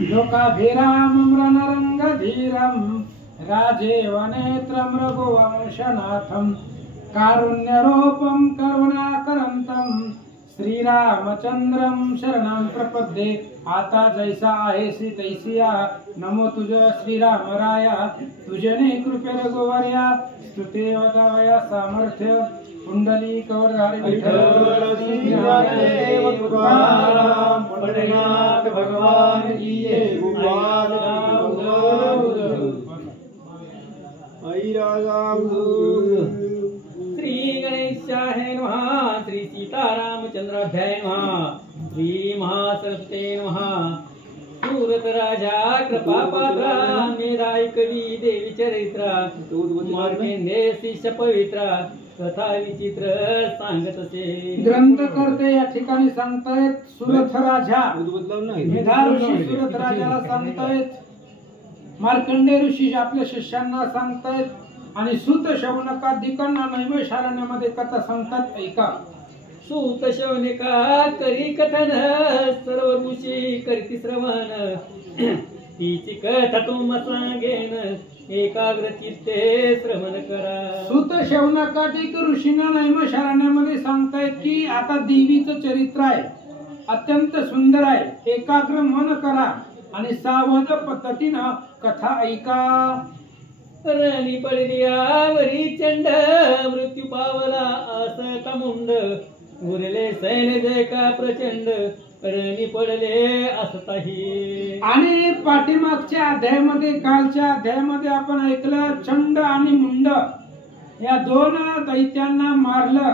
लोकाभिरामं रणरंगधीरं राजेव नेत्रं रघुवंशनाथं कारुण्यरूपं करुणाकरंतं श्रीरामचंद्रं शरणं प्रपद्ये। आता जैसा आहेसी तैसिया नमो तुझ श्रीरामराया, तुझने कृपे रघुवर्या स्तुते वदावया सामर्थ्य कुंडली कवरधारी विठ्ठल श्री देव तुकाराम पंढरीनाथ भगवान की जय। श्री गणेशाय नमः, श्री सीतारामचंद्राभ्याय नमः, श्री महासरस्वते नमः। सूरत राजा कृपा पात्रा मेधाई कवी देवी चरित्रा मार्गेंद्र शिष्य पवित्रा कथा विचित्र सांगत असे। ग्रंथकर्ते या ठिकाणी सांगतायत सुरथ राजा मेधा ऋषी सुरथ राजाला सांगतायत, मार्कंडेय ऋषी आपल्या शिष्यांना सांगतायत आणि सूत शौनकादिकांना नैमिषारण्यामध्ये कथा सांगतात ऐका। सूत शौनिका करी कथन सर्व ऋषी करती श्रवण, तिची कथा तुम सांगेन एकाग्र चित्ते श्रवण करा। सूत शौनकादिक ऋषींना नैमिषारण्यामध्ये सांगतायत की आता देवीचं चरित्र आहे, अत्यंत सुंदर आहे, एकाग्र मन करा आणि सावध पद्धतीनं कथा ऐका। रणी पडल्यावरी चंड मृत्यू पावला असता मुंड, उरले सैन्य जय का प्रचंड रणी पडले असताही। आणि पाठीमागच्या अध्यायामध्ये कालच्या अध्यायामध्ये आपण ऐकलं चंड आणि मुंड या दोन दैत्यांना मारलं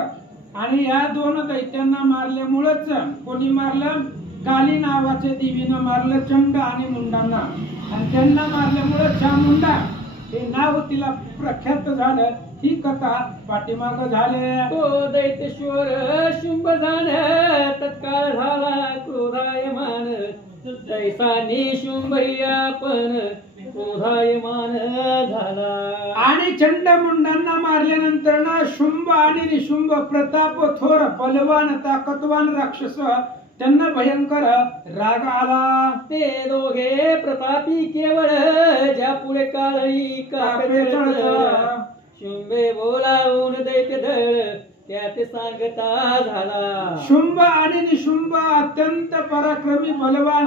आणि या दोन दैत्यांना मारल्यामुळेच कोणी मारलं, काली नावाच्या देवीनं मारलं चंड आणि मुंडांना, आणि त्यांना मारल्यामुळे चामुंडा हे नाव तिला प्रख्यात झालं। ही कथा पाठीमाग झाले। तो दैत्यश्वर शुंभ झाला तत्काळ झाला क्रोधायमान, जैसा निशुंभ आपण क्रोधायमान झाला। आणि चंड मुंडांना मारल्यानंतर ना शुंभ आणि निशुंभ प्रताप थोर बलवान ताकदवान राक्षस त्यांना भयंकर राग आला। ते दोघे प्रतापी केवळ ज्या पुढे काळी कापे चढत, शुंभे बोलावून दैत्य धळ त्यात सांगता झाला। शुंभ आणि निशुंभ अत्यंत पराक्रमी बलवान,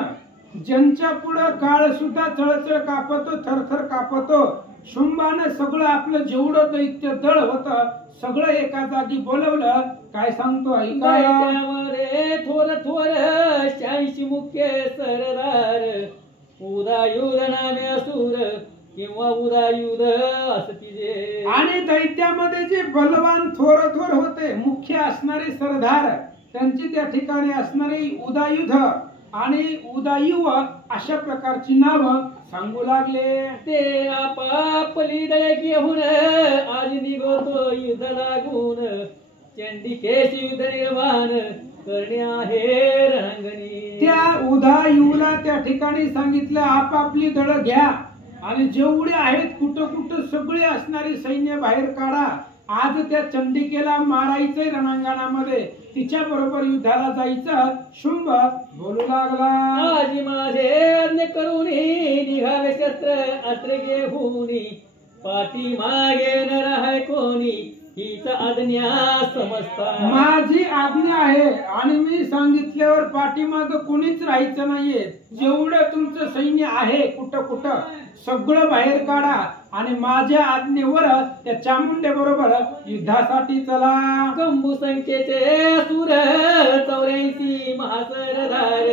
ज्यांच्या पुढे काळ सुद्धा चळचळ कापतो, थरथर कापतो। शुंभाने सगळं आपलं जेवढं दैत्य दळ होत सगळं एका जागी बोलवलं। काय सांगतो ऐका। दैत्यामध्ये थोर थोर 86 मुख्य सरदार, उदायुध नामे असुर किंवा उदायुध असती जे। आणि दैत्यामध्ये जे बलवान थोर थोर होते मुख्य असणारे सरदार, त्यांची त्या ठिकाणी असणारी उदायुध आणि उदायुव अशा प्रकारची नाव सांगू लागले। ते आपापली दळे घेऊन आज निघतो युद्ध लागून, चंडिकेश युद्ध निर्माण करणे आहे रंगणी। त्या उदायुला त्या ठिकाणी सांगितलं आपापली दळ घ्या आणि जेवढे आहेत कुठं कुठं सगळे असणारे सैन्य बाहेर काढा, आज त्या चंडिकेला मारायचंय रणांगणामध्ये, तिच्या बरोबर युद्धाला जायचं। शुंभ बोलू लागला, आज माझे अज्ञ करून निघाले शस्त्र अस्त्र घेऊन, पाठी मागे न राहाय कोणी हीच आज्ञा समजता। माझी आज्ञा आहे आणि मी सांगितल्यावर पाठीमाग कोणीच राहायचं नाहीये। जेवढं तुमचं सैन्य आहे कुठं कुठं सगळं बाहेर काढा आणि माझ्या आज्ञेवर त्या चामुंडे बरोबर युद्धासाठी चला। कंबू संख्येचे असुर 84 महासरदार,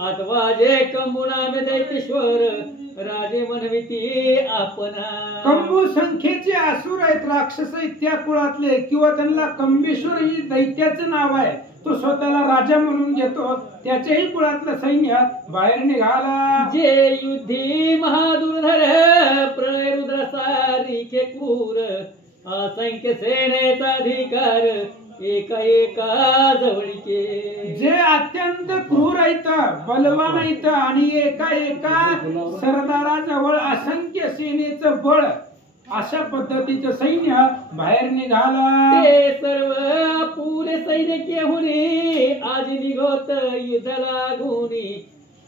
अथवा जे कंबू नामे दैत्येश्वर राजे मनविती आपणा। कंबू संख्येचे असुर आहेत, राक्षस आहेत त्या कुळातले, किंवा त्यांना कंबेश्वर ही दैत्याचं नाव आहे, तो स्वतःला राजा म्हणून घेतो, त्याच्याही कुळातलं सैन्य बाहेर निघाला। जे युद्धी महादुर्धर प्रलय रुद्र सारिखे क्रूर, असंख्य सेनेचा अधिकार एका एका जवळीचे। जे अत्यंत क्रूर आहेत, बलवान आहेत आणि एका एका सरदाराजवळ असंख्य सेनेचं बळ, अशा पद्धतीचं सैन्य बाहेर निघाला। ते सर्व पुरे सैनिक घेऊन आज निघत युद्ध लागून,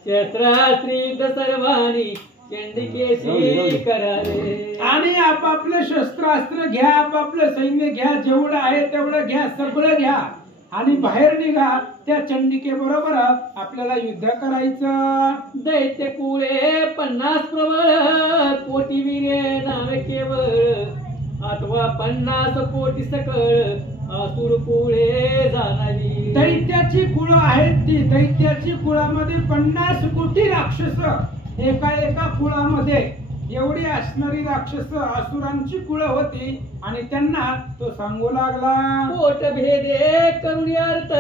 शस्त्रास्त्री युद्ध सर्वांनी चंडिकेशी करावे. आणि आपापलं शस्त्रास्त्र घ्या, आपापलं सैन्य घ्या, जेवढं आहे तेवढं घ्या, सगळं घ्या आणि बाहेर निघा. त्या चंडिके बरोबर आपल्याला युद्ध करायचं. दैत्य कुळे 50 प्रबळ, कोटी वीरे नावे केवळ, अथवा 50 कोटी सकळ, असुर कुळे जाणावी. दैत्याची कुळं आहेत ती. दैत्याची कुळामध्ये 50 कोटी राक्षस एका कुळामध्ये एवढी असणारी राक्षस असुरांची कुळं होती. आणि त्यांना तो सांगू लागला, पोट भेदे करुणी अर्थ,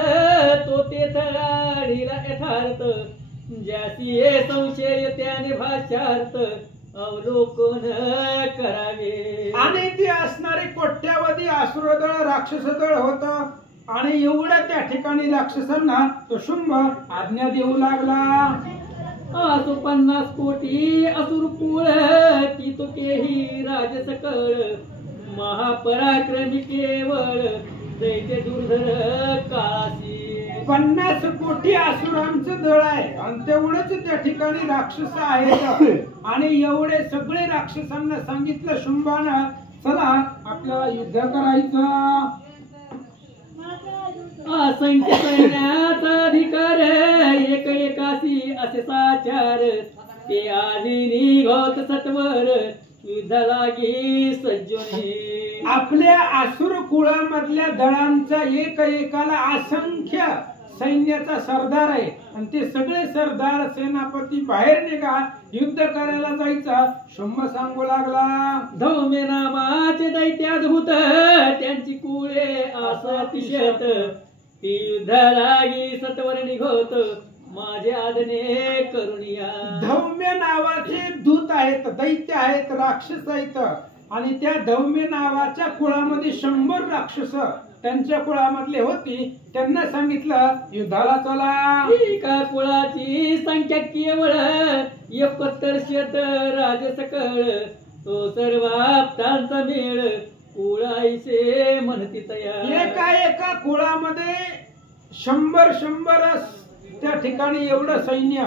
तो तेथ गाडीला यथार्थ, ज्यासी हे संशय त्याने भाष्यार्थ, अवलोकन करावे. आणि ते असणारे कोट्यावधी असुरदळ राक्षसदळ होत. आणि एवढ्या त्या ठिकाणी राक्षसांना तो शुंभ आज्ञा देऊ लागला. असु 50 कोटी असुर कुळ, ती तो केही राज सकळ, महापराक्रमी केवळ, दैत्य दुर्धर काशी. 50 कोटी असुरांचं दळ आहे आणि तेवढंच त्या ठिकाणी राक्षस आहेत. आणि एवढे सगळे राक्षसांना सांगितलं शुंभानं, चला आपल्याला युद्ध करायचं. असंख्य सैन्याचा अधिकार, एक एकाशी असे साचार, ते आधी निघत सत्वर, युद्ध लागी सज्जने. आपल्या असुर कुळामधल्या दळांचा एकाला असंख्य सैन्याचा सरदार आहे. आणि ते सगळे सरदार सेनापती बाहेर निघा, युद्ध करायला जायचं. शुंभ सांगू लागला, धौम्य नामाचे दैत्य अद्भुत, त्यांची कुळे असं अतिशत, ती युद्ध लागी सत्वर निघत, माझे आदने करुणिया. धौम्य नावाचे दूत आहेत, दैत्य आहेत, राक्षस आहेत. आणि त्या धौम्य नावाच्या कुळामध्ये 100 राक्षस त्यांच्या कुळामधले होती. त्यांना सांगितलं युद्धाला चला. एका कुळाची संख्या केवळ 71 राज सकळ, तो सर्व आप्तांचा मेळ, कुळाईसे म्हणती तयार. एका कुळामध्ये 100 त्या ठिकाणी एवढं सैन्य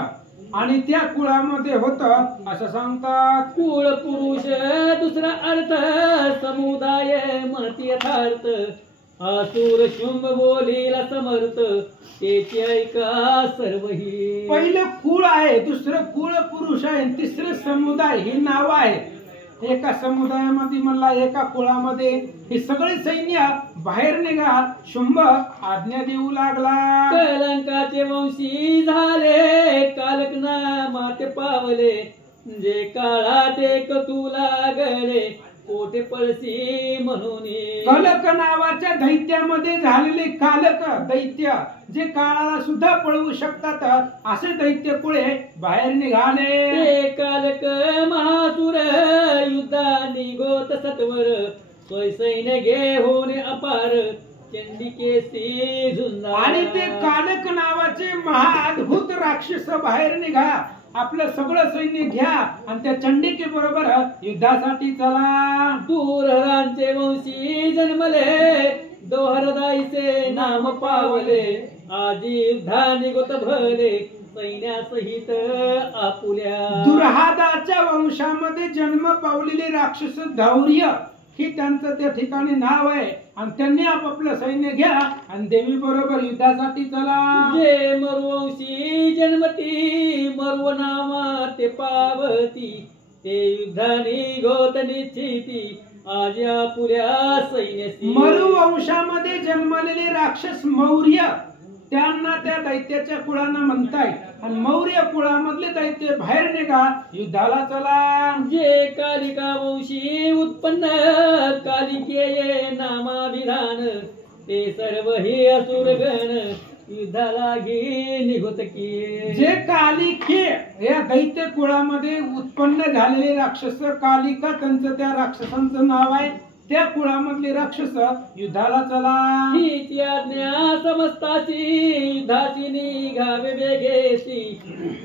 आणि त्या कुळामध्ये होत असं सांगतात. कुळ पुरुष दुसरा अर्थ, समुदाय म्हणती यथार्थ, असुर शुंभ बोलीला समर्थ, त्याची ऐका सर्वही. पहिलं कुळ आहे, दुसरं कुळ पुरुष आहे, तिसरं समुदाय ही नाव आहे. एका समुदायामध्ये म्हणला, एका कुळामध्ये हे सगळे सैन्य बाहेर निघा. शुंभ आज्ञा देऊ लागला. कलंकाचे वंशी झाले, कालक नामाते पावले, जे काळात एक तुला गले, कोठे पळसी म्हणून. कालक नावाच्या दैत्यामध्ये झालेले कालक दैत्य, जे काळाला सुद्धा पळवू शकतात, असे दैत्य कुळे बाहेर निघाले. ते कालक महासुर, युद्धा निघोत सत्वर, सोय सैन्य घेऊन अपार, चंडिकेशी झुंजा. आणि ते कालक नावाचे महाअद्भुत राक्षस बाहेर निघा, आपलं सगळं सैन्य घ्या आणि त्या चंडिके बरोबर युद्धासाठी चला. दूरहरांचे वंशी जन्मले, दोहरदाईचे नाम पावले, आजी युद्धा निघत भले, सैन्यासहित आपुल्या. दुर्हादाच्या वंशामध्ये जन्म पावलेले राक्षस धौर्य ही त्यांचं त्या ठिकाणी नाव आहे. आणि त्यांनी आपापलं सैन्य घ्या आणि देवी बरोबर युद्धासाठी चला. जे मरुवंशी जन्मती, मरुव नामा ते पावती, ते युद्धानी गोत निश्चिती, आज आपुल्या सैन्यासी. मरु वंशामध्ये जन्मलेले राक्षस मौर्य, त्यांना त्या दैत्याच्या कुळानं म्हणताय. आणि मौर्य कुळामधले दैत्य बाहेर निघा, युद्धाला चला. जे कालिका वंशी उत्पन्न, कालिकेये नामाभिधान, ते सर्व हे असुरगण, युद्धाला घे निघत की. जे कालिके या दैत्य कुळामध्ये उत्पन्न झालेले राक्षस, कालिका त्यांचं त्या राक्षसांचं नाव आहे. त्या कुळामधले राक्षस युद्धाला चला. हीच आज्ञा समस्ताची, युद्धाची निघावे वेगेशी,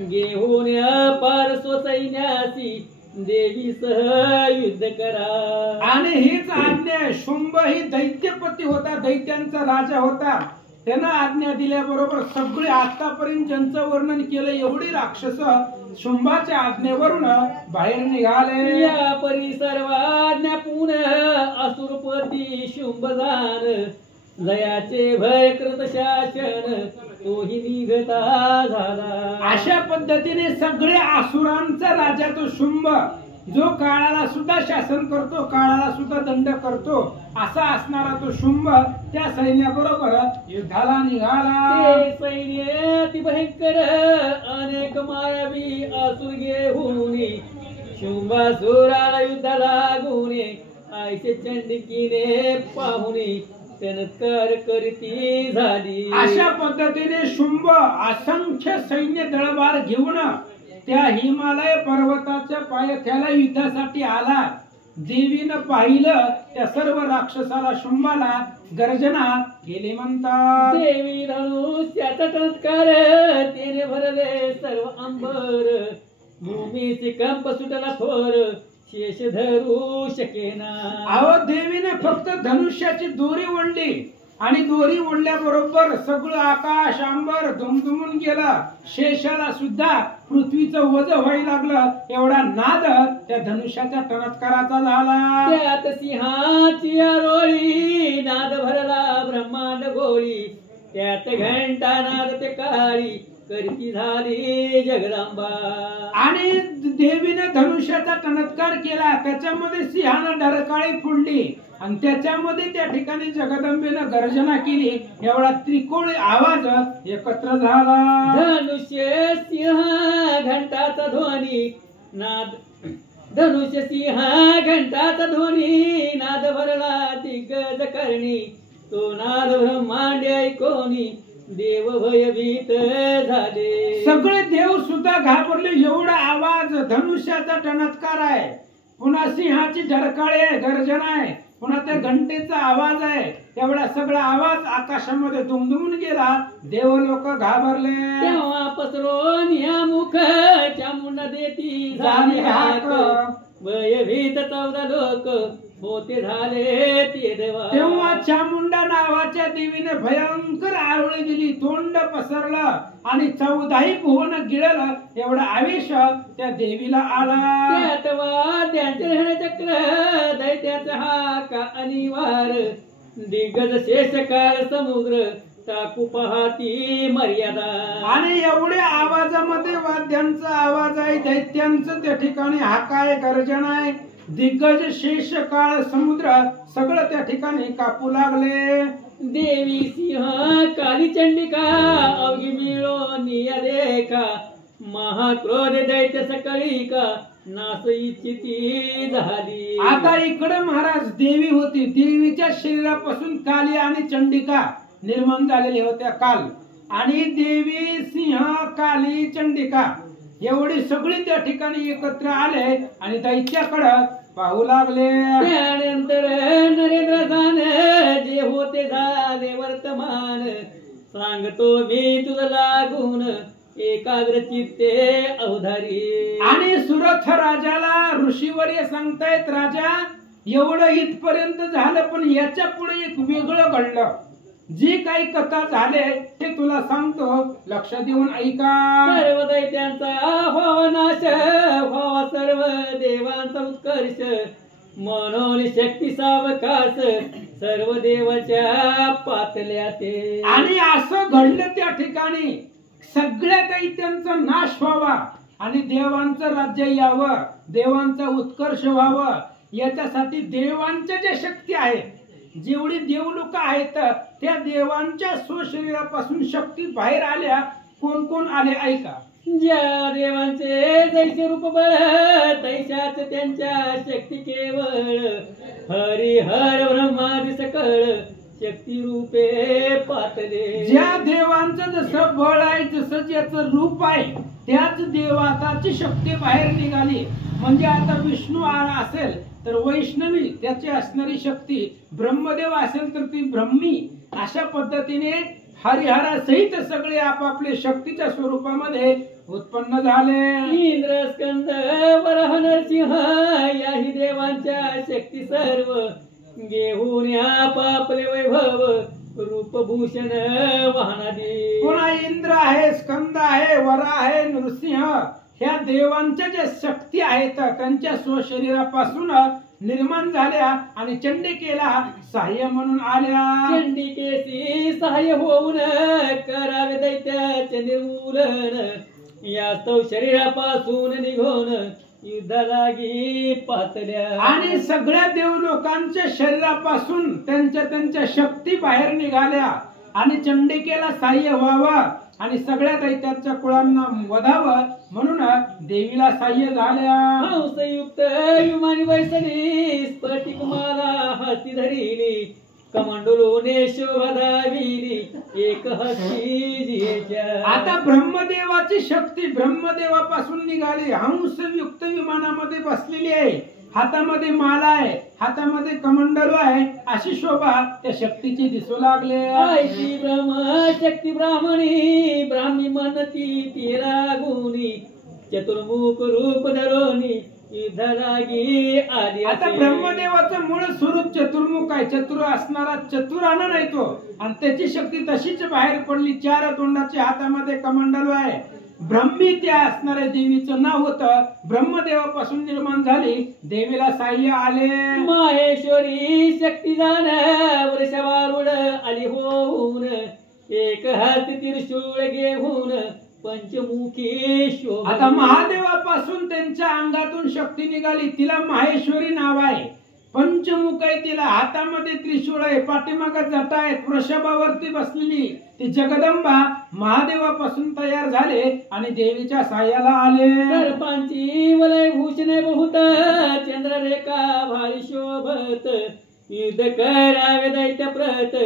घेऊन अपार स्वसैन्यासी, देवी सह युद्ध करा. आणि हीच आज्ञा. शुंभ ही दैत्यपती होता, दैत्यांचा राजा होता. त्यानं आज्ञा दिल्याबरोबर सगळे आतापर्यंत ज्यांचं वर्णन केलं एवढी राक्षस शुंभाच्या आज्ञेवरून बाहेर निघाले. या परी सर्वाज्ञा पुन असुरपती शुंभ जाण जयाचे भय कृत शासन तोही निघता झाला. अशा पद्धतीने सगळे असुरांचा राजा तो शुंभ, जो काळाला सुद्धा शासन करतो, काळाला सुद्धा दंड करतो, असा असणारा तो शुंभ त्या सैन्याबरोबर युद्धाला निघाला. ते सैन्य अति भयंकर अनेक मायावी असुर घेऊन शुंभासुराला युद्धाला लागून ऐसे चंडिकीने पाहुनी चमत्कार करती झाली. अशा पद्धतीने शुंभ असंख्य सैन्य दळभार घेऊन त्या हिमालय पर्वताच्या पायथ्याला युद्धासाठी आला. देवीनं पाहिलं त्या सर्व राक्षसाला शुंभाला गर्जना केली म्हणतात. देवी धनुष्याचा चमत्कार तिने भरले सर्व अंबर भूमीचे कंप सुटला थोर शेष धरू शकेना. अहो देवीने फक्त धनुष्याची दोरी ओढली आणि दोरी ओढल्याबरोबर सगळं आकाश अंबर दुमदुमून गेला. शेषाला सुद्धा पृथ्वीचं वज व्हायला लागलं. एवढा नाद त्या धनुष्याच्या चमत्काराचा झाला. त्यात सिंहाची रोळी नाद भरला ब्रह्मांड गोळी त्यात घंटा नाद ते काळी करती झाली जगदंबा. आणि देवीने धनुष्याचा चमत्कार केला. त्याच्यामध्ये सिंहानं डरकाळी फोडली आणि त्याच्यामध्ये त्या ठिकाणी जगदंबेनं गर्जना केली. एवढा त्रिकोणी आवाज एकत्र झाला. धनुष्य सिंह घंटाचा ध्वनी नाद धनुष्य सिंह घंटाचा ध्वनी नाद भरला दिग्गज करणी तो नाद ब्रह्मांड ऐकोनी देव भयभीत झाले. सगळे देव सुद्धा घाबरले. एवढा आवाज धनुष्याचा चमत्कार आहे, पुन्हा सिंहाची डरकाळी आहे, गर्जना आहे, पुन्हा त्या घंटेचा आवाज आहे. एवढा सगळा आवाज आकाशामध्ये दुमदुमून गेला. देव लोक घाबरले. तेव्हा पसरून या मुख चामुंडा देती झाली हाक भयभीत 14 लोक होते झाले ते देवा. तेव्हा चामुंडा नावाच्या देवीने भयंकर आरोळी दिली. तोंड पसरलं आणि 14ही भुवन गिळलं. एवढा आवेश त्या देवीला आला. त्यात त्यांचे चक्र दैत्याचा हाक अनिवार दिग्गज शेष काळ समुद्र टाकू पाहती मर्यादा. आणि एवढ्या आवाजामध्ये वाद्यांचा आवाज आहे, दैत्यांचं त्या ठिकाणी हाकाय गर्जन आहे. दिग्गज शेष काळ समुद्र सगळं त्या ठिकाणी कापू लागले. देवी सिंह काली चंडिका अवघी मिळून या देखा महाक्रोध दैत्य सकळी का नास इच्छिती झाली. आता इकडे महाराज देवी होती. देवीच्या शरीरापासून काली आणि चंडिका निर्माण झालेल्या होत्या काल. आणि देवी सिंह काली चंडिका एवढी सगळी त्या ठिकाणी एकत्र आले आणि दैत्याकडे पाहू लागले. त्यानंतर नरेंद्र जे होते झाले वर्तमान सांगतो मी तुझं लागून एकाग्र चित्ते अवधारी. आणि सुरथ राजाला ऋषीवर्य सांगतायत, राजा एवढं इथपर्यंत झालं, पण याच्या पुढे एक वेगळं घडलं. जी काही कथा झाले ते तुला सांगतो, लक्ष देऊन ऐका. सर्व दैत्यांचा व्हावा नाश व्हावा सर्व देवांचा उत्कर्ष म्हणून शक्ती सावकाश सर्व देवाच्या पातल्या ते. आणि असं घडलं त्या ठिकाणी सगळ्या दैत्यांचा नाश व्हावा आणि देवांचं राज्य यावं, देवांचा उत्कर्ष व्हावं. याच्यासाठी देवांच्या ज्या शक्ती आहेत, जेवढी देवलोक आहेत त्या देवांच्या स्वशरीरापासून शक्ती बाहेर आल्या. कोण कोण आले ऐका. ज्या देवांचे जैसे रूप बळ तैशाच त्यांच्या शक्ती केवळ हरिहर ब्रह्मादि सकळ शक्ती रूपे पातले. ज्या देवांचं जसं बळ आहे, जसं ज्याचं रूप आहे, त्याच देवाची शक्ती बाहेर निघाली. म्हणजे आता विष्णू असेल तर वैष्णवी त्याची असणारी शक्ती, ब्रह्मदेव असेल तर ती ब्रह्मी. अशा पद्धतीने हरिहरासहित सगळे आपापले शक्तीच्या स्वरूपामध्ये उत्पन्न झाले. इंद्र स्कंद वराह नरसिंह याही देवांच्या शक्ती सर्व घेऊन आपापले वैभव रूपभूषण वाहनादी. पुन्हा इंद्र आहे, स्कंद आहे, वरा आहे, नृसिंह, ह्या देवांच्या ज्या शक्ती आहेत त्यांच्या स्वशरीरापासून निर्माण झाल्या आणि चंडिकेला सहाय्य म्हणून आल्या. चंडिकेसी सहाय्य होऊन करावे दैत्याचे निर्मूलन. यास्तव शरीरापासून निघून युद्धालागी पातल्या. आणि सगळ्या देवलोकांच्या शरीरापासून त्यांच्या शक्ती बाहेर निघाल्या आणि चंडिकेला सहाय्य व्हावं आणि सगळ्या दैत्याच्या कुळांना वधावं म्हणून देवीला सहाय्य झाल्या. हंसयुक्त विमानी बैसली स्फटिकमाला हस्ती धरिली. कमंडलूने शोभा दाविली एक हस्ती जिहेच्या. आता ब्रह्मदेवाची शक्ती ब्रह्मदेवापासून निघाली. हंसयुक्त विमानामध्ये बसलेली आहे, हातामध्ये माला आहे, हातामध्ये कमंडलू आहे, अशी शोभा त्या शक्तीची दिसू लागले. ऐशी ब्रह्म शक्ती ब्राह्मणी ब्राह्मी म्हणती तेरा गुणी. चतुर्मुख रूप धरोनी युद्धालागी आली. आता ब्रह्मदेवाचं मूळ स्वरूप चतुर्मुख आहे. चतुर असणारा चतुरानं नाही तो, आणि त्याची शक्ती तशीच बाहेर पडली. 4 तोंडाचे, हातामध्ये कमंडलू आहे. ब्रह्मी त्या असणाऱ्या देवीचं नाव होतं. ब्रह्मदेवापासून निर्माण झाली, देवीला सहाय्य आले. माहेश्वरी शक्ती जाण वृषभारूढ आली होऊन. एक हात त्रिशूळ घेऊन पंचमुखी शोभा. आता महादेवापासून त्यांच्या अंगातून शक्ती निघाली, तिला माहेश्वरी नाव आहे. पंचमुख आहे तिला, हातामध्ये त्रिशूळ आहे, पाठीमागे जटा आहेत, वृषभावरती बसलेली ती जगदंबा महादेवापासून तयार झाले आणि देवीच्या सहाय्याला आले. सर्पांची वलय भूषणे बहुत चंद्ररेखा भारी शोभत. युद्ध करावे दैत्य प्रत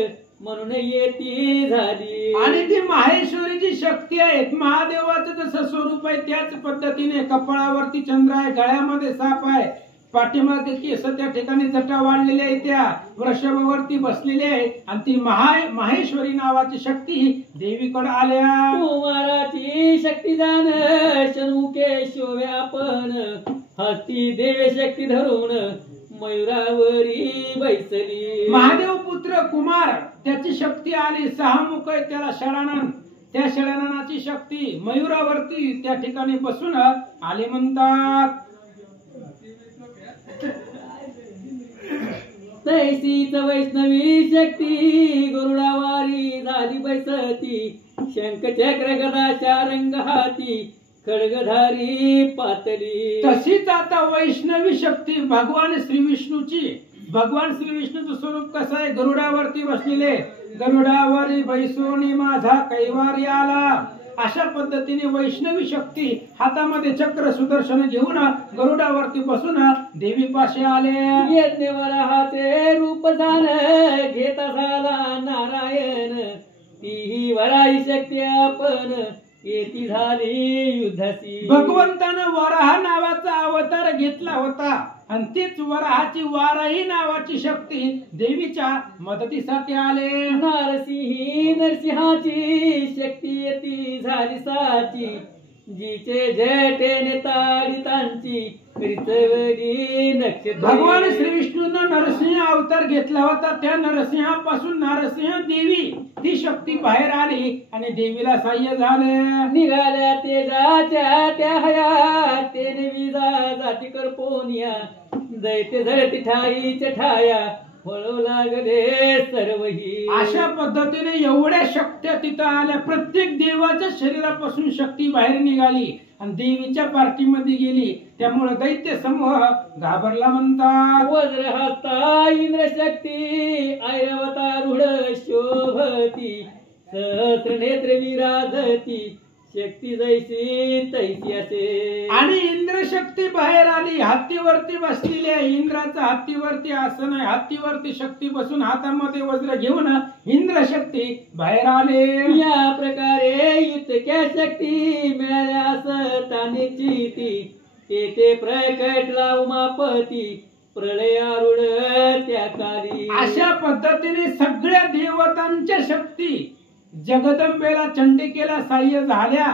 म्हणून येती झाली. आणि ती माहेश्वरीची शक्ती आहे. महादेवाचं जसं स्वरूप आहे त्याच पद्धतीने कपाळावरती चंद्र आहे, गळ्यामध्ये साप आहे, पाठीमागे केस, त्या ठिकाणी जटा वाढलेल्या आहे, त्या वृषभावरती बसलेली आहे. आणि ती माहेश्वरी नावाची शक्ती देवीकडे आल्या. कुमाराची शक्ती जाण षण्मुखे शोभे आपण. हस्ती देवे शक्ती धरून मयुरावरी बैसली. महादेव पुत्र कुमार त्याची शक्ती आली. 6 मुख आहे त्याला षडानन. त्या षडाननाची शक्ती मयुरावरती त्या ठिकाणी बसून आली म्हणतात. तैसीच वैष्णवी शक्ती गरुडावारी झाली बैसती. शंख चक्र गदा शारंग हाती खड्गधारी पातली. तशीच आता वैष्णवी शक्ती भगवान श्री विष्णूची. भगवान श्री विष्णूचं स्वरूप कसं आहे? गरुडावरती बसलेले. गरुडावरी बैसोनी माझा कैवारी आला. अशा पद्धतीने वैष्णवी शक्ती हातामध्ये चक्र सुदर्शन घेऊन गरुडावरती बसून देवीपाशी आले. यज्ञवराहाचे रूप झालं घेता झाला नारायण. तीही वराही शक्ती आपण येती झाली युद्धाची. भगवंतानं वराह नावाचा अवतार घेतला होता आणि तीच वराहाची वाराही नावाची शक्ती देवीच्या मदतीसाठी आले. नारसिंही नरसिंहाची शक्ती येती झाली साची. जिचे जटेने ताडितांची रिचवली नक्षत्र. भगवान श्री विष्णूनं नरसिंह अवतार घेतला होता. त्या नरसिंहापासून नरसिंह देवी ती शक्ती बाहेर आली आणि देवीला सहाय्य झाले. निघाल्या तेजाच्या त्या हयात तेने विजा जाती करपोनिया. दैत्य झळती ठाईच्या ठाया फळू लागले सर्वही. अशा पद्धतीने एवढ्या शक्त्या तिथं आल्या. प्रत्येक देवाच्या शरीरापासून शक्ती बाहेर निघाली आणि देवीच्या पार्टीमध्ये गेली. त्यामुळे दैत्य समूह घाबरला म्हणतात. वज्रहस्ता इंद्र शक्ती ऐरावतारूढ शोभती. सहस्र नेत्र विराजती शक्ती जैसी तैसी असे. आणि इंद्र शक्ती बाहेर आली, हत्तीवरती बसलेली आहे. इंद्राचं हत्तीवरती आसन आहे. हत्तीवरती शक्ती बसून हातामध्ये वज्र घेऊन इंद्र शक्ती बाहेर आले. या प्रकारे इतक्या शक्ती मिळाल्या असतानेची ती. तेथे प्रकटला उमापती प्रलयारूढ त्या काली. अशा पद्धतीने सगळ्या देवतांच्या शक्ती जगदंबेला चंडिकेला सहाय्य झाल्या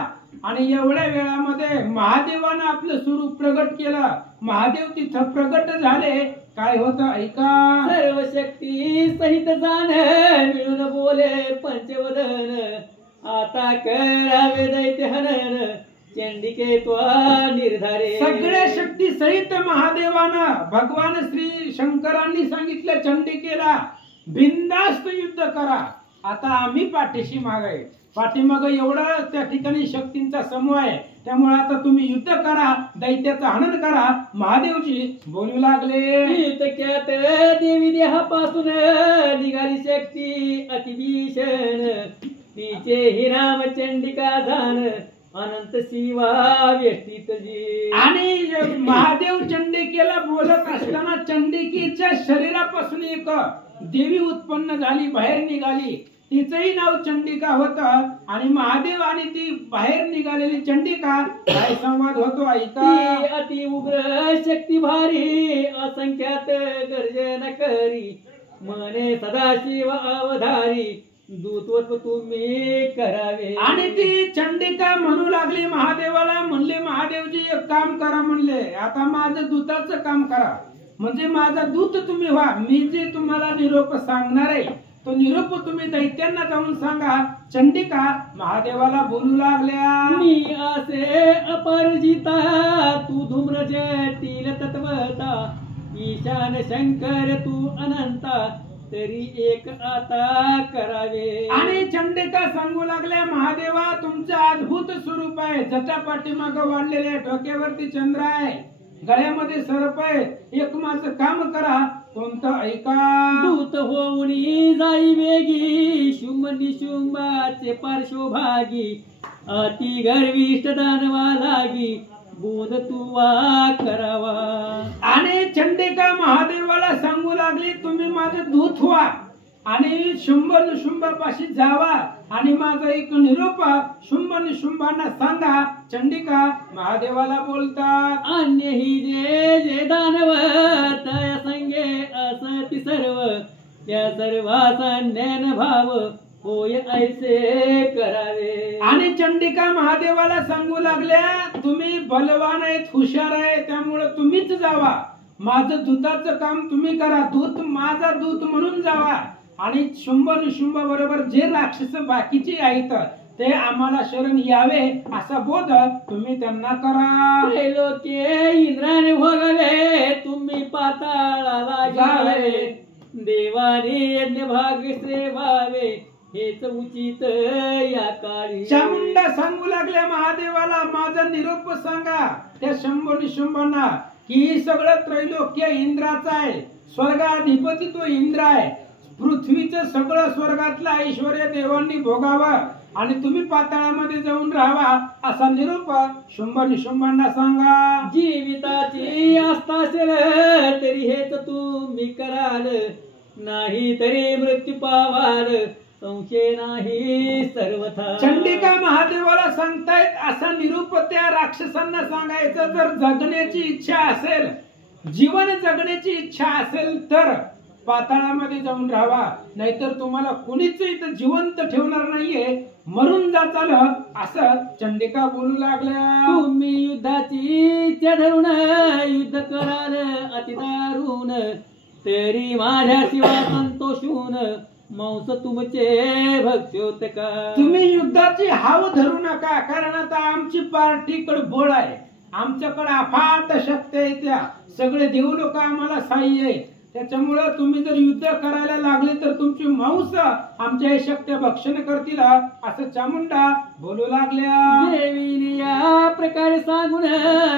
आणि एवढ्या वेळामध्ये महादेवानं आपलं स्वरूप प्रगट केलं. महादेव तिथं प्रगट झाले. काय होतं ऐका. सर्व शक्ती सहित जाण मिळून बोले पंचवदन, आता करावे दैत्य हनन, चंडिके त्वा निर्धारे. सगळ्या शक्ती सहित महादेवानं भगवान श्री शंकरांनी सांगितलं चंडिकेला बिनधास्त युद्ध करा. आता आम्ही पाठीशी मागे. पाठीमाग एवढा त्या ठिकाणी शक्तींचा समूह आहे. त्यामुळे आता तुम्ही युद्ध करा, दैत्याचं हनन करा. महादेवजी बोलू लागले. इतक्यात देवी देहापासून निघाली शक्ती अतिभीषण, तिचे हि राम चंडिका जाण, अनंत शिवा व्यस्थित जी. आणि महादेव चंडिकेला बोलत असताना चंडिकेच्या शरीरापासून एक देवी उत्पन्न झाली, बाहेर निघाली. तिचंही नाव चंडिका होतं. आणि महादेव आणि ती बाहेर निघालेली चंडिका काय संवाद होतो ऐका. ती अति उग्र शक्ती भारी, असंख्यात गर्जन करी, मने सदाशिव अवधारी, दूतवत तुम्ही करावे. आणि ती चंडिका म्हणू लागली महादेवाला. म्हणले महादेवजी एक काम करा. म्हणले आता माझं दूताचं काम करा. म्हणजे माझा दूत तुम्ही व्हा. मी जे तुम्हाला निरोप सांगणार आहे तो निरोप तुम्ही दैत्यांना जाऊन सांगा. चंडिका महादेवाला बोलू लागल्या. मी असे अपराजिता, तू धूम्र जटिल तत्वता, ईशान शंकर तू अनंता, तरी एक आता करावे. आणि चंडिका सांगू लागल्या महादेवा तुमचं अद्भुत स्वरूप आहे. जटा पाठीमाग वाढलेले, डोक्यावरती चंद्र आहे, गळ्यामध्ये सर्प आहे. एक माझं काम करा. कोणतं ऐका. दूत होऊनी जाई वेगी, शुंभ निशुंभाचे पार्श्वभागी, अति गर्विष्ठ दानवा लागी, बोध तुवा करावा. आणि चंडिका महादेवाला सांगू लागली तुम्ही माझं दूत व्हा आणि शुंभ निशुंभापाशी जावा आणि माझा एक निरोप शुंभ निशुंभांना सांगा. चंडिका महादेवाला बोलतात. अन्य ही जे जे दानव तया संगे असती सर्व, त्या सर्वाचा ज्ञान भाव होय ऐसे करावे. आणि चंडिका महादेवाला सांगू लागल्या तुम्ही बलवान आहेत, हुशार आहे, त्यामुळे तुम्हीच जावा. माझं दूताचं काम तुम्ही करा. दूत माझा दूत म्हणून जावा आणि शुंभ निशुंभ बरोबर जे राक्षस बाकीचे आहेत ते आम्हाला शरण यावे असा बोध तुम्ही त्यांना करा. लोके इंद्राने भोगले, तुम्ही पाताळाला जावे, देवाने यज्ञ भाग सेवावे, हेच उचित या काळी. चामुंडा सांगू लागल्या महादेवाला माझा निरोप सांगा त्या शंभ निशुंभांना की सगळं त्रैलोक्य इंद्राचं आहे. स्वर्गाधिपती तो इंद्र आहे. पृथ्वीचं सगळं स्वर्गातलं ऐश्वर्य देवांनी भोगावं आणि तुम्ही पाताळामध्ये जाऊन राहावा असा निरोप शुंभ निशुंभांना सांगा. जीविताची आस्था असेल तरी हेच तुम्ही कराल, नाही तरी मृत्यू पावाल, संशय नाही सर्वथा. चंडिका महादेवाला सांगतायत असा निरोप त्या राक्षसांना सांगायचं. जर जगण्याची इच्छा असेल, जीवन जगण्याची इच्छा असेल तर पाताळामध्ये जाऊन राहावा, नाहीतर तुम्हाला कुणीच इथं जिवंत ठेवणार नाहीये, मरून जाचाल असं चंडिका बोलू लागल्या. तुम्ही युद्धाची इच्छा धरून युद्ध कराल अति दारुण, तरी माझ्या शिवा संतोषून मांस तुमचे भक्षोत का. तुम्ही युद्धाची हाव धरू नका, कारण आता आमची पार्टीकडे बळ आहे, आमच्याकडे अफाट शक्ती आहे, त्या सगळे देव लोक आम्हाला साह्य आहे. त्याच्यामुळे तुम्ही जर युद्ध करायला लागले तर तुमची मांस आमच्या हे शक्ती भक्षण करतील असं चामुंडा बोलू लागल्या. देवीने या प्रकारे सांगून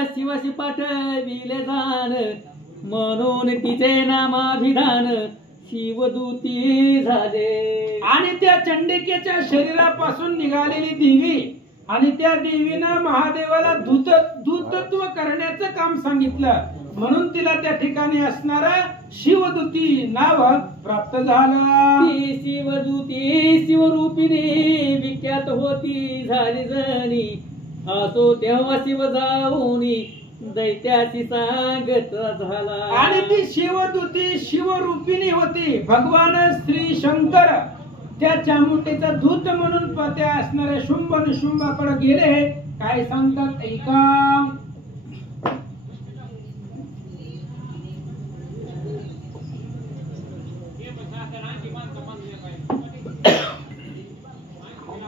शिवाशी पाठविले जाण, म्हणून तिचे नामाभिधान शिवदूती झाले. आणि त्या चंडिकेच्या शरीरापासून निघालेली देवी आणि त्या देवीनं महादेवाला दूतत्व करण्याचं काम सांगितलं, म्हणून तिला त्या ठिकाणी असणारा शिवदूती नाव प्राप्त झालं. ती शिवदूती शिवरूपिणी विख्यात होती झाली जणी, असो तेव्हा शिव जाऊनी दैत्याची सांगत झाला. आणि ती शिवदूती शिवरूपिणी होती. भगवान श्री शंकर त्या चामुंडेचा दूत म्हणून त्या असणाऱ्या शुंभ निशुंभाकडे गेले. काय सांगतात ऐका.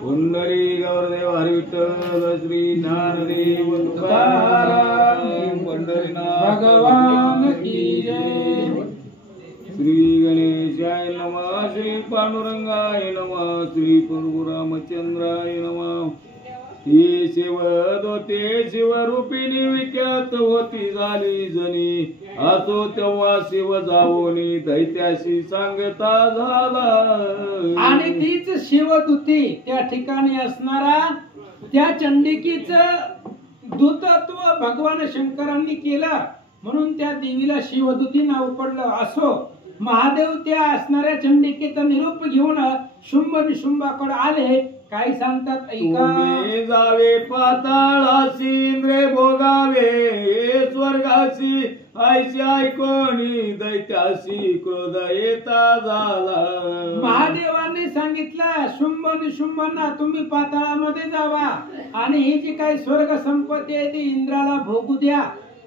पुंडरी गौरदेव हरी विठ्ठल श्री ज्ञानदेव तुकाराम पंढरीनाथ भगवान की जय. श्री गणेशाय नमः. श्री पांडुरंगाय नमः. श्री परशुरामचंद्राय नमः. ही शिवदूते शिवरूपिणी विख्यात होती झाली जणी. असो तेव्हा शिव जावोनी दैत्याशी सांगता झाला. आणि तीच शिवदूती त्या ठिकाणी असणारा त्या चंडिकीच दूतत्व भगवान शंकरांनी केलं म्हणून त्या देवीला शिवदूती नाव पडलं. असो महादेव त्या असणाऱ्या चंडिकेचा निरोप घेऊन शुंभ निशुंभाकडे आले. काय सांगतात ऐका. तुम्ही जावे पाताळासी इंद्रे भोगावे स्वर्गाशी ऐशी ऐकोनी दैत्याशी क्रोध येता झाला. महादेवांनी सांगितलं शुंभ निशुंभांना तुम्ही पाताळामध्ये जावा आणि ही जी काही स्वर्ग संपत्ती आहे ती इंद्राला भोगू द्या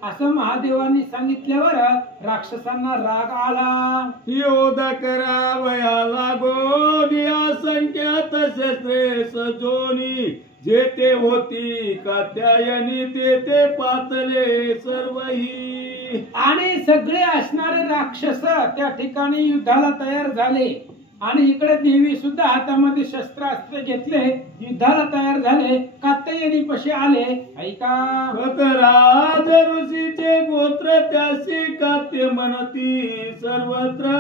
असं महादेवांनी सांगितल्यावर राक्षसांना राग आला. योध करावया लागोनी असंख्यात शस्त्रे सजोनी जेते होती कात्यायनी तेथे पातले सर्वही. आणि सगळे असणारे राक्षस त्या ठिकाणी युद्धाला तयार झाले आणि इकडे देवी सुद्धा हातामध्ये शस्त्रास्त्र घेतले युद्धाला तयार झाले. कात्यायनी पशी आले. ऐका. राज ऋषीचे गोत्र त्याशी कात्य म्हणती सर्वत्र.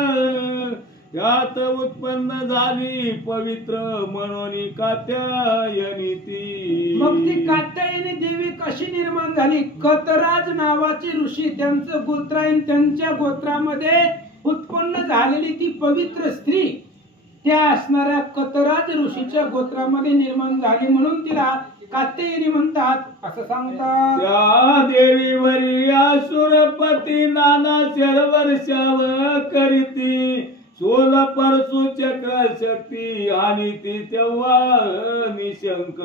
यात उत्पन्न झाली पवित्र म्हणून कात्यायनी ती. मग ती कात्यायनी देवी कशी निर्माण झाली. कतराज नावाची ऋषी त्यांचं गोत्र आहे त्यांच्या गोत्रामध्ये उत्पन्न झालेली ती पवित्र स्त्री त्या असणाऱ्या कतराज ऋषीच्या गोत्रामध्ये निर्माण झाली म्हणून तिला कात्यायनी म्हणतात असं सांगतात. त्या देवीवरी असुरपती नाना शरवर्षाव करीती सोल परशु चक्र शक्ती आणि ती तेव्हा निशंक.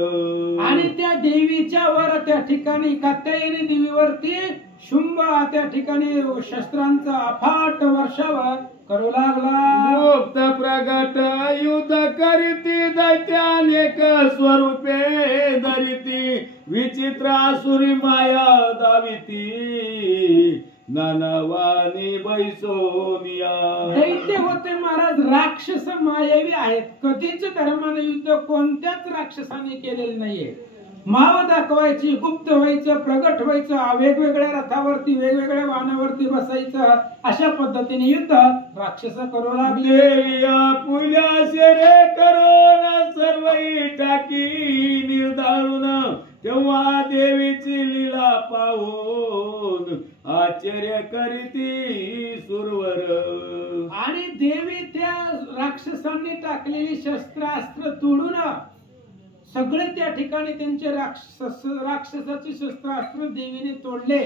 आणि त्या देवीच्या वर त्या ठिकाणी कात्यायनी देवीवरती शुंभ त्या ठिकाणी शस्त्रांचा अफाट वर्षावर करू लागला. मुक्त प्रगट युद्ध करीती दैत्यानेक स्वरूपे धरिती विचित्र आसुरी माया दाविती नानावानी बैसोनिया. दैत्य होते महाराज राक्षस मायावी आहेत. कधीच धर्माने युद्ध कोणत्याच राक्षसाने केलेलं नाहीये. माव दाखवायची गुप्त व्हायचं प्रगट व्हायचं वेगवेगळ्या रथावरती वेगवेगळ्या वाहनावरती बसायचं अशा पद्धतीने युद्ध राक्षस करू लागले. देविया पुल्या शेरे करोना सर्वही टाकी निर्धाळून तेव्हा देवीची लीला पाहून आश्चर्य करीती सुरवर. आणि देवी त्या राक्षसांनी टाकलेली शस्त्रास्त्र तोडून सगळे त्या ठिकाणी त्यांचे राक्षसाचे शस्त्रास्त्र देवीने तोडले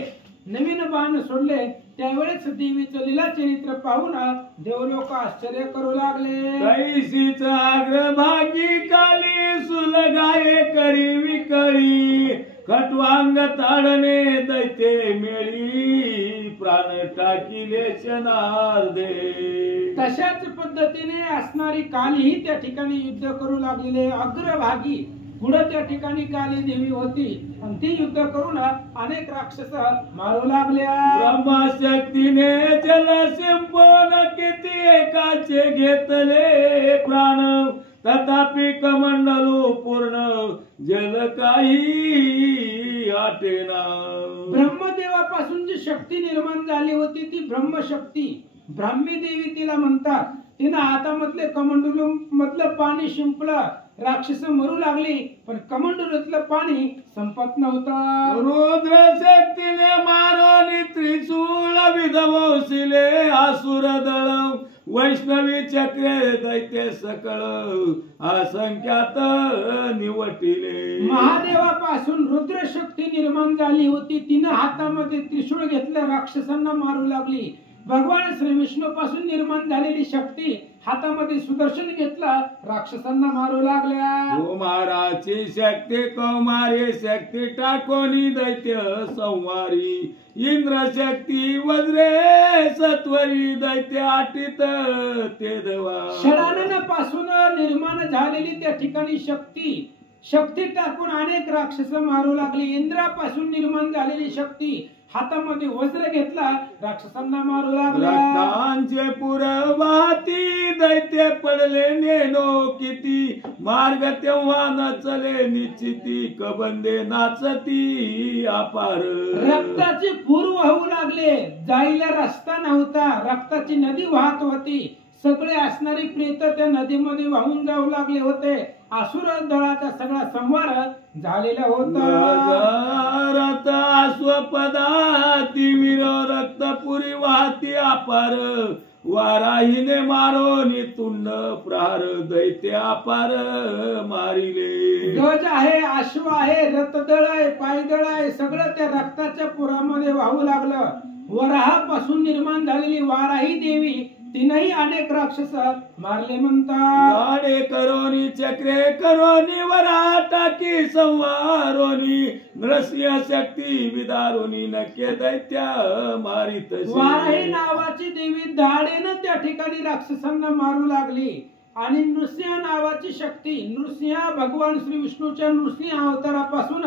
नवीन बाण सोडले. त्यावेळेस देवीचं लीला चरित्र पाहून देवलोक आश्चर्य करू लागले. कैसीच अग्रभागी काली सुलगाये करी विकळी खटवांग ताडणे दैते मेळी प्राण टाकिले शनार्दे. तशाच पद्धतीने असणारी काली त्या ठिकाणी युद्ध करू लागलेले. अग्रभागी पुढे त्या ठिकाणी काली देवी होती आणि ती युद्ध करून अनेक राक्षस मारू लागल्या. ब्रह्मशक्तीने जल संपवून किती एकाचे घेतले प्राण तथापि कमंडलू पूर्ण जल काही आटेना. ब्रह्मदेवापासून जी शक्ती निर्माण झाली होती ती ब्रह्मशक्ती ब्राह्मी देवी तिला म्हणतात. तिनं हातामधले कमंडलू मधलं पाणी शिंपलं. राक्षस मरू लागली पण कमंडलूतलं पाणी संपत नव्हतं. रुद्र शक्तीने मारोनी त्रिशूळ विधवसिले असुर दळ वैष्णवी चक्रे दैत्य सकळ असंख्यात निवटिले. महादेवापासून रुद्र शक्ती निर्माण झाली होती. तिनं हातामध्ये त्रिशूळ घेतलं राक्षसांना मारू लागली. भगवान श्री विष्णू पासून निर्माण झालेली शक्ती हातामध्ये सुदर्शन घेतला, राक्षसांना मारू लागल्या. कुमाराची शक्ती कौमारी शक्ती टाकोनी दैत्य संवारी, इंद्र शक्ती वज्रे सत्वरी दैत्य आटीत ते दवा. षडाननापासून निर्माण झालेली त्या ठिकाणी शक्ती टाकून अनेक राक्षस मारू लागली. इंद्रापासून निर्माण झालेली शक्ती हातामध्ये वज्र घेतला, राक्षसांना मारू लागला. रक्तांचे पुर वाहती दैत्य पडले नेनो किती, मार्ग तेव्हा नचले निश्चिती कबंदे नाचती अपार. रक्ताचे पूर वाहू लागले, जायला रस्ता नव्हता, रक्ताची नदी वाहत होती. सगळे असणारी प्रेत त्या नदीमध्ये वाहून जाऊ लागले होते. असुर दळाचा सगळा संहार झालेला होता. रथ अश्वपदाती वीर रक्तपुरी वाहती अपार, वाराहीने मारोनी तुंड प्रहार दैत्य अपार मारिले. गज आहे, अश्व आहे, रथदळ आहे, पायदळ आहे, सगळं त्या रक्ताच्या पुरामध्ये वाहू लागलं. वराहापासून निर्माण झालेली वाराही देवी तिनही अनेक राक्षस मारले म्हणतात. गाडे करोनी चक्रे करोनी वरा टाकी संवारोनी, नृसिंह शक्ती विदारोनी नक्के दैत्या मारित. वाराही नावाची देवी धाडेनं त्या ठिकाणी राक्षसांना मारू लागली. आणि नृसिंह नावाची शक्ती, नृसिंह भगवान श्री विष्णूच्या नृसिंह अवतारापासून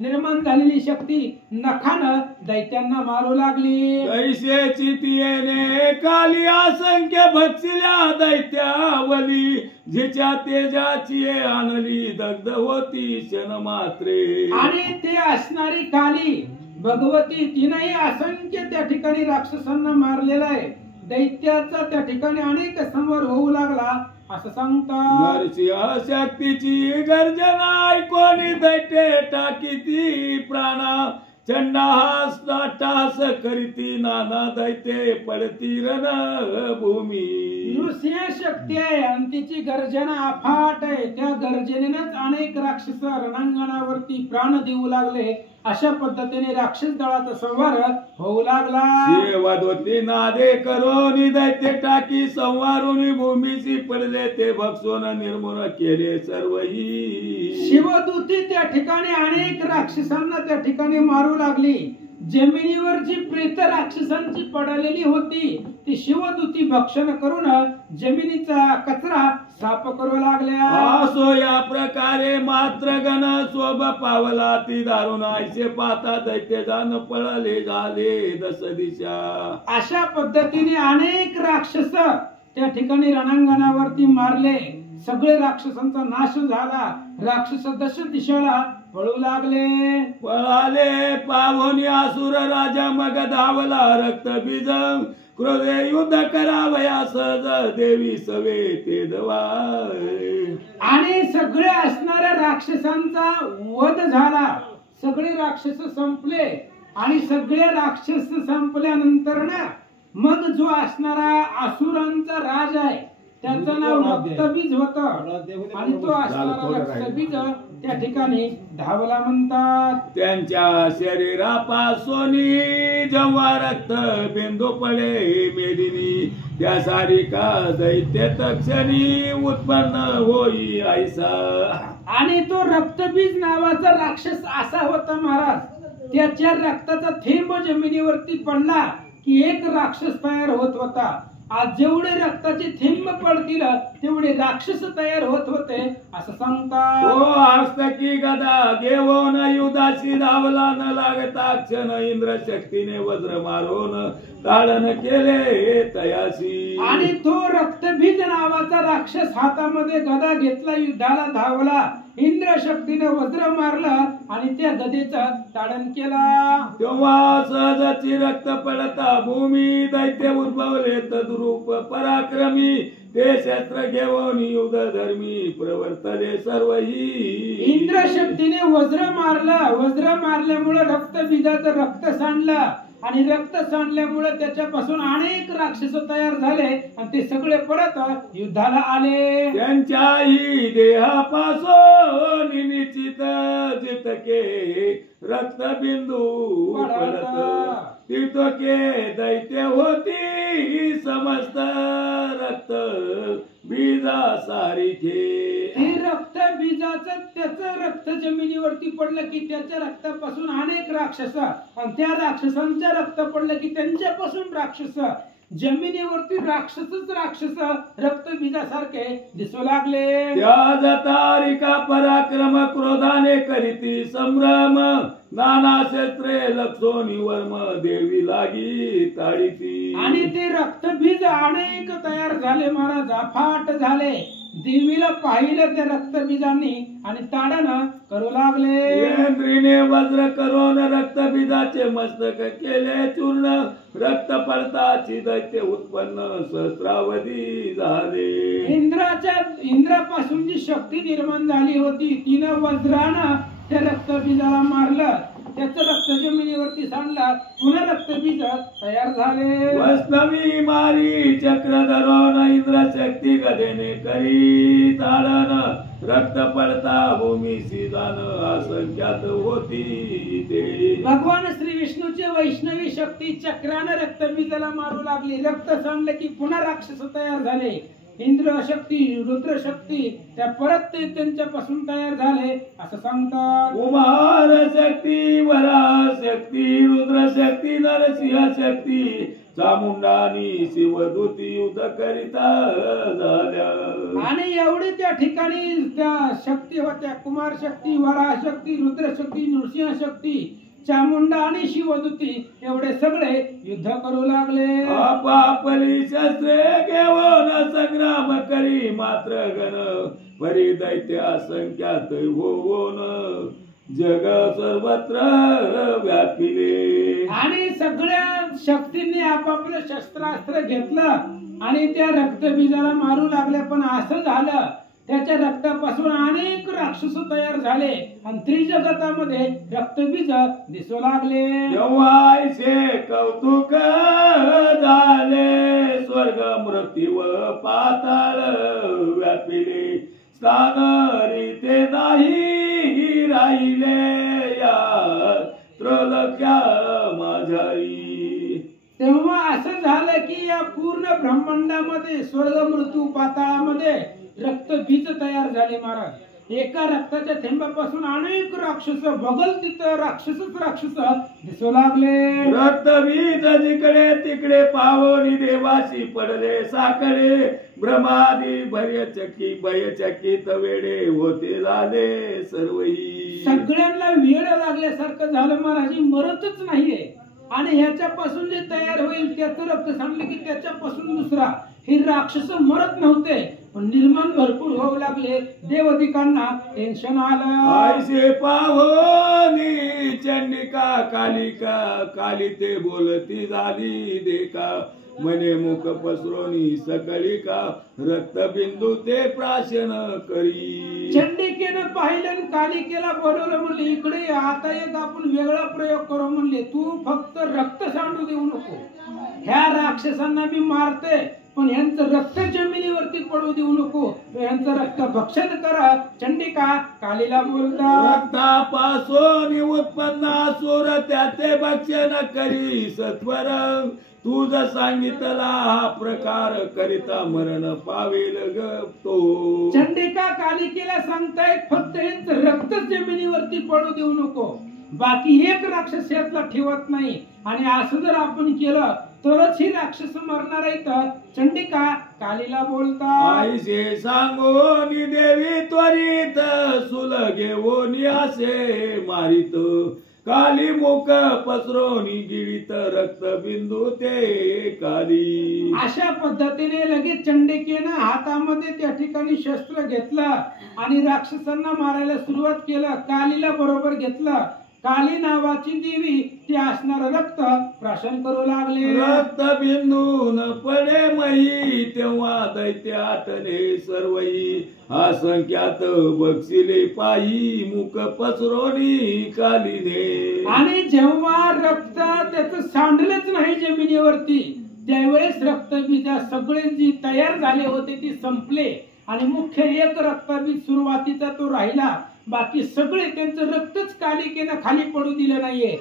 निर्माण झालेली शक्ती नखानं दैत्यांना मारू लागली. कैसेची तियेने काली असंख्य भक्षिल्या दैत्यावली, जिच्या तेजाची आणली दग्ध होती क्षण मात्रे. आणि ते असणारी काली भगवती तिनेही असंख्य त्या ठिकाणी राक्षसांना मारलेला आहे. दैत्याचा त्या ठिकाणी अनेक संहार होऊ लागला असं सांगतात. नरसिंह शक्तीची गर्जना ऐकोनी दैत्य टाकीती प्राणा, चंडाहास टास करीती नाना दैत्य पडती रण भूमी. नृसिंह शक्ती आहे आणि तिची गर्जना अफाट आहे. त्या गर्जनेनंच अनेक राक्षस रणांगणावरती प्राण देऊ लागले. अशा पद्धतीने राक्षस दळाचा संहार होऊ लागला. शिवदूती नादे करोनी दैत्य टाकी संवारुनी भूमीची पडले, ते भक्षोन निर्मूल केले सर्वही. शिवदूती त्या ठिकाणी अनेक राक्षसांना त्या ठिकाणी मारू लागली. जमिनीवर जी प्रेत राक्षसांची पडलेली होती ती शिवदूती भक्षण करून जमिनीचा कचरा साफ करू लागल्या. असो या प्रकारे मात्र गण शोभ पावला, ती दारुण आयसे पाता दैत्य जाण पळले झाले दस दिशा. अशा पद्धतीने अनेक राक्षस त्या ठिकाणी रणांगणावरती मारले. सगळे राक्षसांचा नाश झाला. राक्षस दश दिशेला पळू लागले. पळाले पावनी असुर राजा मग धावला रक्त बीज, क्रोधे युद्ध करावया सहज देवी सवे ते दवा. आणि सगळे असणाऱ्या राक्षसांचा वध झाला. सगळे राक्षस संपले आणि सगळे राक्षस संपल्यानंतर ना मग जो असणारा असुरांचा राज आहे त्याचं नाव रक्तबीज होत आणि तो असणारा रक्तबीज त्या ठिकाणी धावला म्हणतात. त्यांच्या शरीरापासून जेव्हा रक्त बिंदू पडे मेदिनी, त्या सारिका दैत्य तक्षणी उत्पन्न होई ऐसा. आणि तो रक्तबीज नावाचा राक्षस असा होता महाराज, त्याच्या रक्ताचा थेंब जमिनीवरती पडला की एक राक्षस तयार होत होता. आज जेवढे रक्ताचे थेंब पडतील तेवढे राक्षस तयार होत होते असं सांगतात. तो हस्तकी गदा घेऊन युधाशी धावला, न लागता क्षण इंद्र शक्तीने वज्र मारून ताडण केले तयाशी. आणि तो रक्तबीज नावाचा राक्षस हातामध्ये गदा घेतला, युद्धाला धावला. इंद्र शक्तीने वज्र मारलं आणि त्या गदेचं ताडण केला. तेव्हा सहजची रक्त पडता भूमी, दैत्य उद्भवले तद्रूप पराक्रमी, ते शस्त्र घेऊन युद्ध धर्मी प्रवर्तले सर्वही. इंद्र शक्तीने वज्र मारलं. वज्र मारल्यामुळे रक्तबीजाचं रक्त सांडलं आणि रक्त सांडल्यामुळे त्याच्यापासून अनेक राक्षस तयार झाले आणि ते सगळे परत युद्धाला आले. त्यांच्याही देहापासून निश्चित जितके रक्तबिंदू पडत तितके दैत्य होती समस्त रक्त बीजा सारिखे. हे रक्त बीजाचं त्याचं रक्त जमिनीवरती पडलं की त्याच्या रक्तापासून अनेक राक्षस आणि त्या राक्षसांच्या रक्त पडलं की त्यांच्यापासून राक्षस जमिनीवरती राक्षसच राक्षस रक्तबीजासारखे दिसू लागले. त्या जतारिका पराक्रम क्रोधाने करीती संभ्रम नाना शस्त्रे लक्षोनी वर्म देवी लागी ताडीती. आणि ते रक्तबीज अनेक तयार झाले महाराज, अफाट झाले. देवीला पाहिलं त्या रक्तबीजांनी आणि ताडण करू लागले. इंद्रीने वज्र करून रक्तबीजाचे मस्तक केले चूर्ण रक्त पडताची दैत्य उत्पन्न सहस्रावधी झाले. इंद्रापासून जी शक्ती निर्माण झाली होती तिनं वज्रानं त्या रक्तबीजाला मारलं, त्याचं रक्त जमिनीवरती सांडलं, पुन्हा रक्तबीज तयार झाले. वैष्णवी मारी चक्र धरून इंद्र शक्ती गदेने करी ताडन रक्त पडता भूमी जाण असंख्यात होती ते. भगवान श्री विष्णूची वैष्णवी शक्ती चक्रानं रक्तबीजाला मारू लागली. रक्त सांडले की पुन्हा राक्षस तयार झाले. इंद्र शक्ती रुद्र शक्ती त्या परत ते त्यांच्यापासून तयार झाले असं सांगतात. कुमार शक्ती वरा शक्ती रुद्र शक्ती नरसिंह शक्ती चामुंडानी शिवदूती युद्ध करिता झाल्या. आणि एवढे त्या ठिकाणी त्या शक्ती होत्या, कुमार शक्ती वरा शक्ती रुद्र शक्ती नृसिंह शक्ती चामुंडा आणि शिवदूती एवढे सगळे युद्ध करू लागले. आपापली शस्त्रे घेऊन संग्राम करी मात्र गण परी दैत्य असंख्यात होऊन जग सर्वत्र व्यापिले. आणि सगळ्या शक्तींनी आपापलं शस्त्रास्त्र घेतलं आणि त्या रक्तबीजाला मारू लागले. पण असं झालं त्याच्या रक्तापासून अनेक राक्षस तयार झाले आणि त्रिजगतामध्ये रक्तबीज दिसू लागले. तेव्हाचे कौतुक झाले स्वर्ग मृत्यू पाताळ व्यापिले. स्थान रीते नाही राहिले या त्रैलोक्या माझारी. तेव्हा असं झालं की या पूर्ण ब्रह्मांडामध्ये स्वर्ग मृत्यू पाताळामध्ये रक्तबीज तयार झाले महाराज. एका रक्ताच्या थेंबापासून अनेक राक्षस बगल तिथं राक्षस दिसू लागले. रक्तबीज जिकडे तिकडे पावनी देवाशी पडले साकडे ब्रह्मादी भयचकित वेडे होते झाले सर्वही. सगळ्यांना वेड लागल्यासारखं झालं महाराज. मरतच नाहीये आणि ह्याच्यापासून जे तयार होईल त्याचं रक्त सांडले की त्याच्यापासून दुसरा. हे राक्षस मरत नव्हते पण निर्माण भरपूर होऊ लागले. देवदिकांना टेन्शन आलं. आयसे पावनी चंडिका कालिका काली ते बोलती झाली देखा मने मुख पसरोनी सकळिका रक्तबिंदू ते प्राशन करी. चंडिकेनं पाहिलं आणि कालिकेला बोलवलं, म्हणले इकडे आता एक आपण वेगळा प्रयोग करू. म्हणले तू फक्त रक्त सांडू देऊ नको. ह्या राक्षसांना मी मारते पण यांचं रक्त जमिनीवरती पडू देऊ नको. यांचं रक्त भक्षण करा. चंडिका कालीला बोलतात, रक्तापासून उत्पन्न असुर त्याचे भक्षण करी सत्वर. तू जर सांगितला हा प्रकार करिता मरण पावेल ग तो. चंडिका कालिकेला सांगतायत फक्त यांचं रक्त जमिनीवरती पडू देऊ नको. बाकी एक राक्षस यातला ठेवत नाही आणि असं जर आपण केलं तरच ही राक्षस मरणार आहे. तर चंडिका कालीला बोलतात, आईसे सांगोनी देवी त्वरित सुल घेऊन असे मारित काली मुख पसरोनी गिळीत रक्तबिंदू ते काली. अशा पद्धतीने लगेच चंडिकेनं हातामध्ये त्या ठिकाणी शस्त्र घेतलं आणि राक्षसांना मारायला सुरुवात केलं. कालीला बरोबर घेतलं. काली नावाची देवी ते असणार रक्त प्राशन करू लागले. रक्तबिंदून पडे मई तेव्हा दैत्य आटले सर्वई. असंख्यात बक्षिले पायी मुख पसरोनी कालीने. आणि जेव्हा रक्त त्याचं सांडलंच नाही जमिनीवरती, त्यावेळेस रक्तबीज सगळे जी तयार झाले होते ती संपले आणि मुख्य एक रक्तबीज सुरुवातीचा तो राहिला. बाकी सगळे त्यांचं रक्तच कालिकेनं खाली पडू दिलं नाहीये.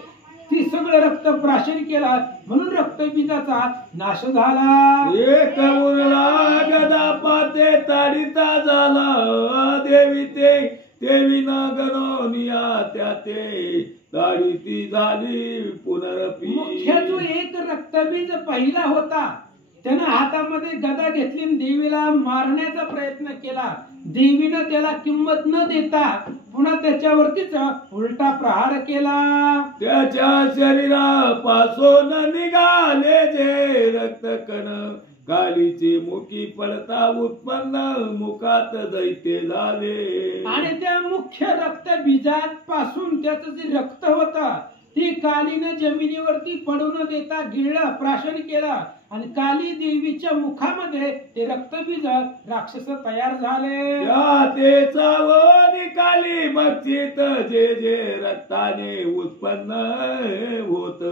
ती सगळं रक्त प्राशन केला म्हणून रक्तबीजाचा नाश झाला. एक उरला गदा पाते ताडिता झाला, देवी ते देवी न गणोनिया त्या ते ताडिती झाली पुनरपी. मुख्य जो एक रक्तबीज पहिला होता त्यानं हातामध्ये गदा घेतली, देवीला मारण्याचा प्रयत्न केला. देवीनं त्याला किंमत न देता पुन्हा त्याच्यावरतीच उलटा प्रहार केला. त्याच्या शरीरापासून निघाले जे रक्तकण, कालीचे मुखी पडता उत्पन्न मुखात दैत्य झाले. आणि त्या मुख्य रक्तबीजात पासून त्याचं जे रक्त होतं ती कालीनं जमिनीवरती पडू न देता गिळलं, प्राशन केलं आणि काली देवीच्या मुखामध्ये ते रक्तबीज राक्षस तयार झाले. ते चावून काली बक्षित जे जे रक्ताने उत्पन्न होत,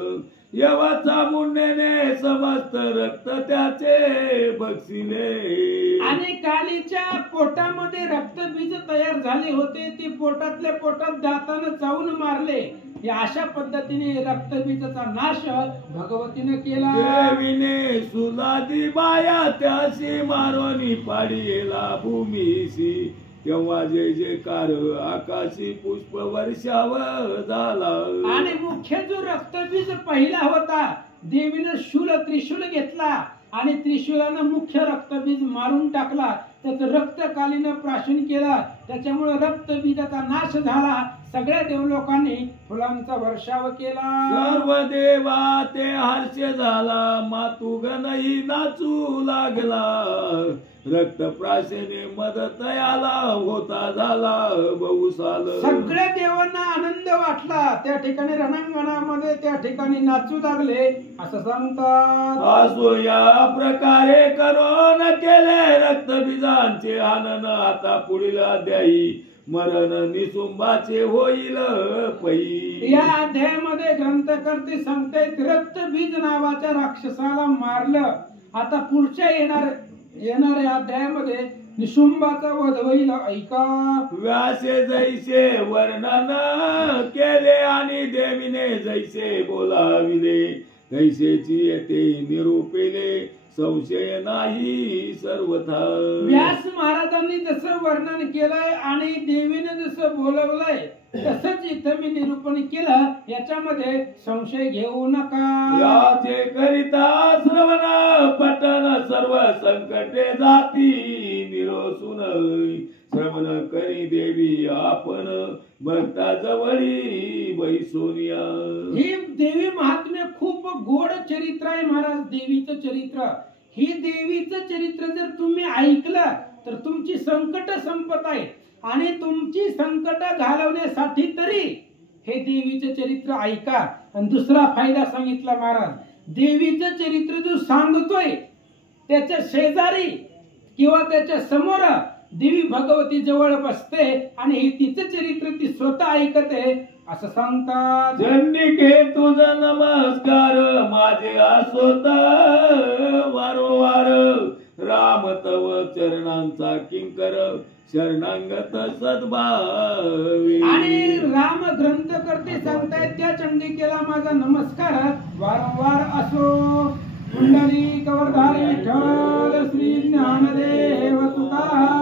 येवा चामुंडेने समस्त रक्त त्याचे बक्षिले. आणि कालीच्या पोटामध्ये रक्तबीज तयार झाले होते, ते पोटातल्या पोटात दातानं चावून मारले. या अशा पद्धतीने रक्तबीजाचा नाश भगवतीने केला. देवीने सुलादी बाया त्याशी मारोनी पाडीला भूमीशी, तेव्हा जे जयकार आकाशी पुष्प वर्षाव झाला. आणि मुख्य जो रक्तबीज पहिला होता देवीने शूल त्रिशूल घेतला आणि त्रिशूलानं मुख्य रक्तबीज मारून टाकला. त्याचं रक्त कालीनं प्राशन केला, त्याच्यामुळे रक्तबीजाचा नाश झाला. सगळ्या देवलोकांनी फुलांचा वर्षाव केला. सर्व देवा ते हर्ष झाला, मातुगणही नाचू लागला. रक्त प्राशने मदत याला होता झाला बहुसाल. सगळ्या देवांना आनंद वाटला. त्या ठिकाणी रणांगणामध्ये त्या ठिकाणी नाचू लागले असं सांगतात. असो या प्रकारे करून केले रक्तबीजांचे आनंद. आता पुढील अध्यायी मरण निसुंबाचे होईल पै. या अध्यायामध्ये ग्रंथकर्ते सांगतायत रक्तबीज नावाच्या राक्षसाला मारलं. आता पुढच्या येणाऱ्या अध्यायामध्ये निशुंबाचा वध होईल. ऐका. व्यासे जैसे वर्णन केले आणि देवीने जैसे बोलाविले, तैसेची येते निरूपिले संशय नाही सर्वथा. व्यास महाराजांनी जसं वर्णन केलंय आणि देवीने जसं बोलवलंय तसंच इथं मी निरूपण केलं, याच्यामध्ये संशय घेऊ नका. याचे करिता श्रवण पठन सर्व संकटे जाती निरोसून, श्रवण करी देवी आपण भक्ता जवळी बैसोनिया. ही देवी महात्म्य खूप गोड चरित्र आहे महाराज. देवीचं चरित्र, ही देवीचं चरित्र जर तुम्ही ऐकलं तर तुमची संकट संपत आहे आणि तुमची संकट घालवण्यासाठी तरी हे देवीचं चरित्र ऐका. आणि दुसरा फायदा सांगितला महाराज, देवीचं चरित्र जो सांगतोय त्याच्या शेजारी किंवा त्याच्या समोर देवी भगवती जवळ बसते आणि हे तिचं चरित्र ती स्वतः ऐकते असं सांगतात. चंडिके तुझा नमस्कार माझे असोत वारंवार, राम तव चरणांचा किंकर शरणांगत सद्भावी. आणि राम ग्रंथ करते सांगतायत त्या चंडिकेला माझा नमस्कार वारंवार असो. पुंडलिक वरदारी विठ्ठल श्री ज्ञानदेव तुकाराम